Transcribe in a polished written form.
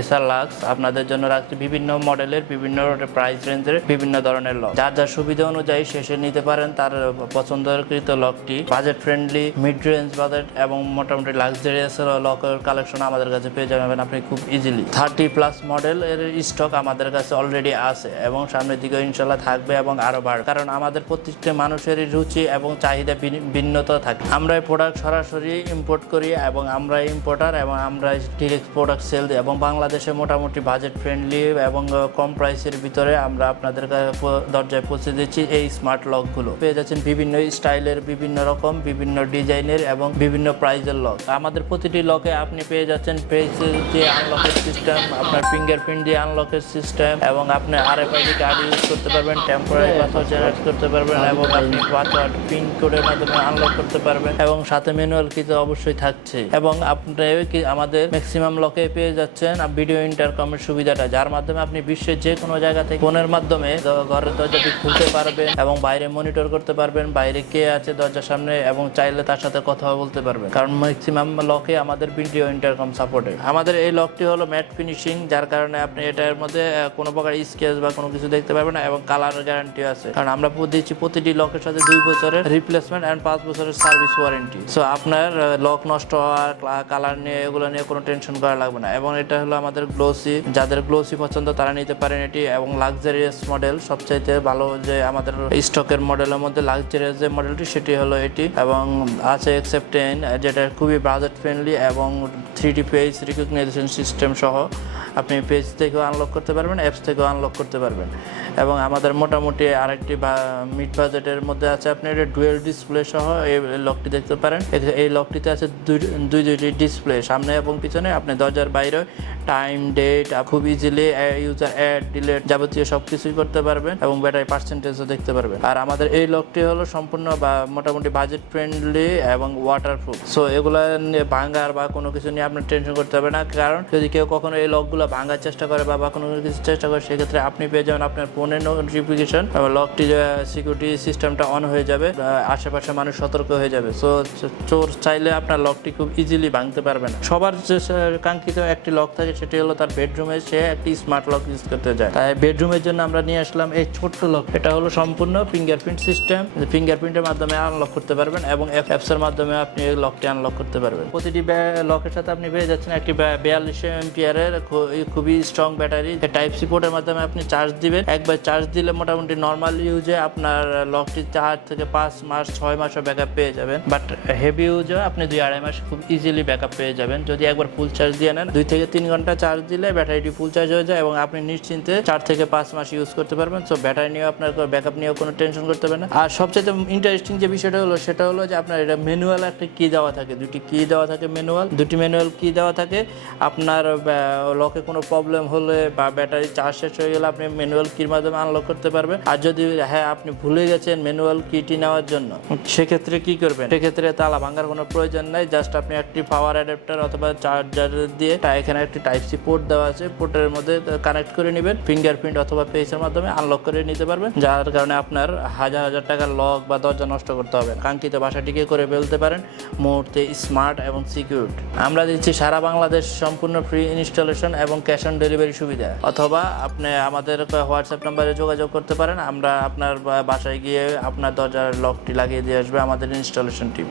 SR lux আপনাদের জন্য রাখছি বিভিন্ন মডেলের, বিভিন্ন প্রাইস রেঞ্জের, বিভিন্ন ধরনের লক। যার যার সুবিধা অনুযায়ী শেষে নিতে পারেন তার পছন্দকৃত লকটি। Budget friendly, mid range budget এবং মোটামুটি লাক্সারিয়াস লকের কালেকশন আমাদের কাছে পেয়ে যাবেন আপনি খুব ইজিলি। 30+ মডেল এর স্টক আমাদের কাছে অলরেডি আছে এবং সামনের দিকে ইনশাল্লাহ থাকবে এবং আরো বাড়বে, কারণ আমাদের প্রত্যেকটা মানুষেরই রুচি এবং চাহিদা ভিন্নতা থাকে। আমরা এই প্রোডাক্ট সরাসরি ইম্পোর্ট করি এবং আমরা ইম্পোর্টার এবং আমরা ডিরেক্ট প্রোডাক্ট সেল দিই এবং বাংলাদেশে মোটামুটি বাজেট ফ্রেন্ডলি এবং কম প্রাইসের ভিতরে আমরা আপনাদের দরজায় পৌঁছে দিচ্ছি এই স্মার্ট লকগুলো। পেয়ে যাচ্ছেন বিভিন্ন স্টাইলের, বিভিন্ন রকম, বিভিন্ন ডিজাইনের এবং বিভিন্ন প্রাইজের লক। আমাদের প্রতিটি লকে আপনি পেয়ে যাচ্ছেন ফেস দিয়ে আনলকের সিস্টেম, আপনার ফিঙ্গারপ্রিন্ট দিয়ে আনলকের সিস্টেম এবং আপনি RFID কার্ড ইউজ করতে পারবেন, টেম্পোরারি পাসওয়ার্ড জেনারেট করতে পারবেন এবং আপনি পাসওয়ার্ড পিন কোডের মাধ্যমে আনলক করতে পারবেন এবং সাথে ম্যানুয়াল কি তো অবশ্যই থাকছে। এবং আপনি কি আমাদের ম্যাক্সিমাম লকে পেয়ে যাচ্ছেন ভিডিও ইন্টারকমের সুবিধাটা, যার মাধ্যমে আপনি বিশ্বের যে কোনো জায়গা থেকে ফোনের মাধ্যমে ঘরের দরজাটি খুলতে পারবেন এবং বাইরে মনিটর করতে পারবেন, বাইরে কে আছে দরজার সামনে এবং চাইলে তার সাথে কথা বলতে পারবেন, কারণ ম্যাক্সিমাম লকে আমাদের ভিডিও ইন্টারকম সাপোর্টেড। আমাদের এই লকটি হলো ম্যাট ফিনিশিং, যার কারণে আপনি এটার মধ্যে কোনো প্রকার স্কেচ বা কোনো কিছু দেখতে পারবেন না এবং কালার গ্যারান্টি আছে, কারণ আমরা দিচ্ছি প্রতিটি লকের সাথে 2 বছরের রিপ্লেসমেন্ট এন্ড 5 বছরের সার্ভিস ওয়ারেন্টি। সো আপনার লক নষ্ট হওয়ার, কালার নিয়ে এগুলো নিয়ে কোনো টেনশন করা লাগবে না। এবং এটা হলো আমাদের গ্লোসি, যাদের গ্লোসি পছন্দ তারা নিতে পারেন এটি। এবং লাক্সারিয়াস মডেল সবচাইতে ভালো যে আমাদের স্টকের মডেলের মধ্যে লাক্সারিয়াস যে মডেলটি সেটি হলো এটি। এবং আছে X10 যেটা খুবই বাজেট ফ্রেন্ডলি এবং 3D পেজ রিকগনাইজেশন সিস্টেম সহ আপনি পেজ থেকেও আনলক করতে পারবেন, অ্যাপস থেকেও আনলক করতে পারবেন। এবং আমাদের মোটামুটি আরেকটি মিড বাজেটের মধ্যে আছে আপনি এটা ডুয়েল ডিসপ্লে সহ এই লকটি দেখতে পারেন। এই লকটিতে আছে দুইটি ডিসপ্লে, সামনে এবং পিছনে। আপনি দরজার বাইরে টাইম, ডেট খুব ইজিলি ইউজার অ্যাড, ডিলেট যাবতীয় সব কিছুই করতে পারবেন এবং ব্যাটারি পার্সেন্টেজও দেখতে পারবেন। আর আমাদের এই লকটি হলো সম্পূর্ণ বা মোটামুটি বাজেট ফ্রেন্ডলি এবং ওয়াটারপ্রুফ। সো এগুলো নিয়ে ভাঙার বা কোনো কিছু নিয়ে আপনার টেনশন করতে হবে না, কারণ যদি কেউ কখনো এই লকগুলো ভাঙার চেষ্টা করে বা কোনো কিছু চেষ্টা করে সেক্ষেত্রে আপনি পেয়ে যাবেন আপনার ফোনের নোটিফিকেশন এবং লকটি সিকিউরিটি সিস্টেমটা অন হয়ে যাবে, আশেপাশে মানুষ সতর্ক হয়ে যাবে। সো চোর চাইলে আপনার লকটি খুব ইজিলি ভাঙতে পারবে না। সবার যে কাঙ্ক্ষিত একটি লক থাকে সেটি হলো তার বেডরুমে সে একটি স্মার্ট লক ইউজ করতে যায়। তাই বেডরুমের জন্য আমরা নিয়ে আসলাম এই ছোট্ট লক। এটা হলো সম্পূর্ণ ফিঙ্গারপ্রিন্ট সিস্টেম, ফিঙ্গারপ্রিন্টের মাধ্যমে আনলক করতে পারবেন এবং অ্যাপসের মাধ্যমে আপনি এই লকটি আনলক করতে পারবেন। প্রতিটি লকের সাথে আপনি পেয়ে যাচ্ছেন একটি 42 এম্পিয়ারের খুবই স্ট্রং ব্যাটারি। টাইপ সি পোর্টের মাধ্যমে আপনি চার্জ দিবেন। একবার চার্জ দিলে মোটামুটি নর্মাল ইউজে আপনার লকটি 4 থেকে 5 মাস 6 মাসও ব্যাকআপ পেয়ে যাবেন, বাট হেভি ইউজে আপনি 2-2.5 মাস খুব ইজিলি ব্যাকআপ পেয়ে যাবেন যদি একবার ফুল চার্জ দিয়ে নেন। 2 থেকে 3 ঘন্টা চার্জ দিলে ব্যাটারিটি ফুল চার্জ হয়ে যায় এবং আপনি নিশ্চিন্তে 4 থেকে 5 মাস ইউজ করতে পারবেন। সো ব্যাটারি নিয়েও আপনার ব্যাকআপ নিয়েও কোনো টেনশন করতে হবে না। আর সবচেয়ে ইন্টারেস্টিং যে বিষয়টা হলো সেটা হলো যে আপনার এটা ম্যানুয়াল একটা কি দেওয়া থাকে, 2টি কি দেওয়া থাকে, দুটি ম্যানুয়াল কি দেওয়া থাকে। আপনার লকে কোনো প্রবলেম হলে বা ব্যাটারি চার্জ শেষ হয়ে গেলে আপনি ম্যানুয়াল কির মাধ্যমে আনলক করতে পারবেন। আর যদি আপনি ভুলে গেছেন ম্যানুয়াল কিটি নেওয়ার জন্য, সেক্ষেত্রে কি করবেন? সেক্ষেত্রে তালা ভাঙার কোনো প্রয়োজন নাই। জাস্ট আপনি একটি পাওয়ার অ্যাডাপ্টার অথবা চার্জার দিয়ে এখানে একটি টাইপ সি পোর্ট দেওয়া আছে, পোর্টের মধ্যে কানেক্ট করে নেবেন, ফিঙ্গারপ্রিন্ট অথবা ফেসের মাধ্যমে আনলক করে নিতে পারবেন, যার কারণে আপনার হাজার হাজার টাকার লক বা দরজা নষ্ট করতে হবে না। কাঙ্ক্ষিত বাসাটিকে করে ফেলতে পারেন মুহূর্তে স্মার্ট এবং সিকিউর। আমরা দিচ্ছি সারা বাংলাদেশ সম্পূর্ণ ফ্রি ইনস্টলেশন এবং ক্যাশ অন ডেলিভারি সুবিধা, অথবা আপনি আমাদের হোয়াটসঅ্যাপ নাম্বারে যোগাযোগ করতে পারেন। আমরা আপনার বাসায় গিয়ে আপনার দরজার লকটি লাগিয়ে দিয়ে আসবে আমাদের ইনস্টলেশন টিম।